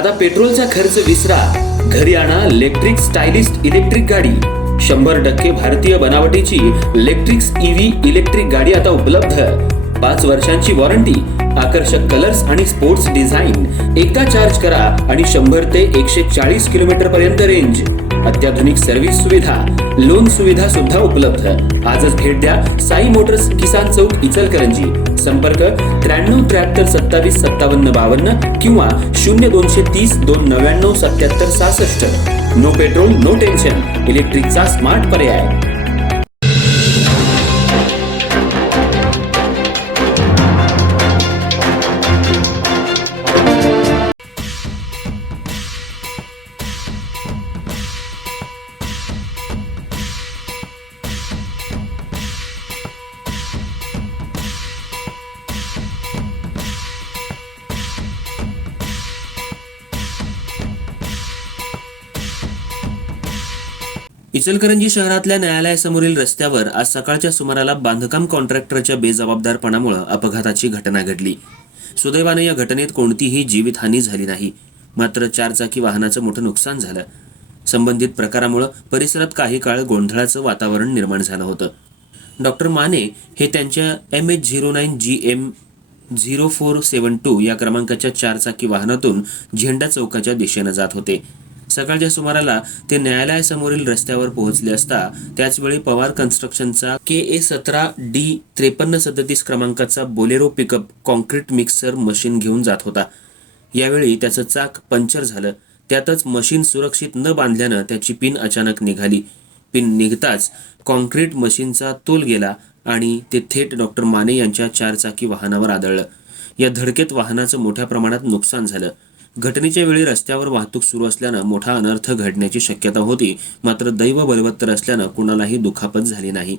आता पेट्रोलचा खर्च विसरा, घरी आणा इलेक्ट्रिक स्टायलिस्ट इलेक्ट्रिक गाडी। 100% भारतीय बनावटीची इलेक्ट्रिक्स ईव्ही इलेक्ट्रिक गाडी आता उपलब्ध। 5 वर्षांची वॉरंटी, आकर्षक कलर्स आणि स्पोर्ट्स डिझाइन। एकदा चार्ज करा आणि 100 ते 140 किलोमीटर पर्यंत रेंज। अत्याधुनिक सर्व्हिस सुविधा, लोन सुविधा सुद्धा उपलब्ध। आजच भेट द्या साई मोटर्स, किसान चौक, इचलकरंजी। संपर्क 93 73 27 57 52 किंवा 0230 299 77 66। नो पेट्रोल नो टेन्शन, इलेक्ट्रिकचा स्मार्ट पर्याय। इचलकरंजी शहरातल्या न्यायालयासमोरील रस्त्यावर आज सकाळच्या सुमाराला बांधकाम कॉन्ट्रॅक्टरच्या बेजबाबदारपणामुळे अपघाताची घटना घडली। सुदैवाने या घटनेत कोणतीही जीवितहानी झाली नाही, मात्र 4 चाकी वाहनाचं मोठं नुकसान झालं। संबंधित प्रकारामुळे परिसरात काही काळ गोंधळाचं वातावरण निर्माण झालं होतं। डॉक्टर माने हे त्यांच्या MH09GM0472 या क्रमांकाच्या 4 चाकी वाहनातून झेंडा चौकाच्या दिशेने जात होते। सकाळच्या सुमाराला ते न्यायालयासमोरील रस्त्यावर पोहोचले असता त्याचवेळी पवार कन्स्ट्रक्शनचा KA17D5337 क्रमांकाचा Bolero pickup concrete mixer machine घेऊन जात होता। यावेळी त्याचं चाक पंक्चर झालं। त्यातच मशीन सुरक्षित न बांधल्यानं त्याची पिन अचानक निघाली। पिन निघताच कॉन्क्रीट मशीनचा तोल गेला आणि ते थेट डॉक्टर माने यांच्या 4 चाकी वाहनावर आदळलं। या धडकेत वाहनाचं मोठ्या प्रमाणात नुकसान झालं। घटनेच्या वेळी रस्त्यावर वाहतूक सुरू असल्यानं मोठा अनर्थ घडण्याची शक्यता होती, मात्र दैव बलवत्तर असल्यानं कुणालाही दुखापत झाली नाही।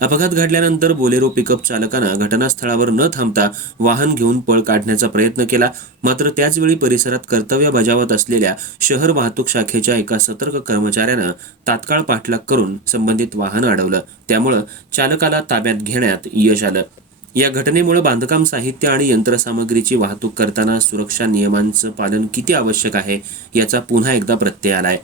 अपघात घडल्यानंतर बोलेरो पिकअप चालकानं घटनास्थळावर न थांबता वाहन घेऊन पळ काढण्याचा प्रयत्न केला, मात्र त्याचवेळी परिसरात कर्तव्य बजावत असलेल्या शहर वाहतूक शाखेच्या एका सतर्क कर्मचाऱ्यानं तात्काळ पाठलाग करून संबंधित वाहन अडवलं। त्यामुळे चालकाला ताब्यात घेण्यात यश आलं। या घटनेमुळे बांधकाम साहित्य आणि यंत्रसामग्रीची वाहतूक करताना सुरक्षा नियमांचं पालन किती आवश्यक आहे याचा पुन्हा एकदा प्रत्यय आलाय।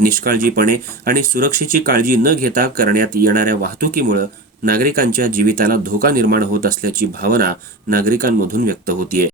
निष्काळजीपणे आणि सुरक्षेची काळजी न घेता करण्यात येणाऱ्या वाहतुकीमुळे नागरिकांच्या जीविताला धोका निर्माण होत असल्याची भावना नागरिकांमधून व्यक्त होतीये।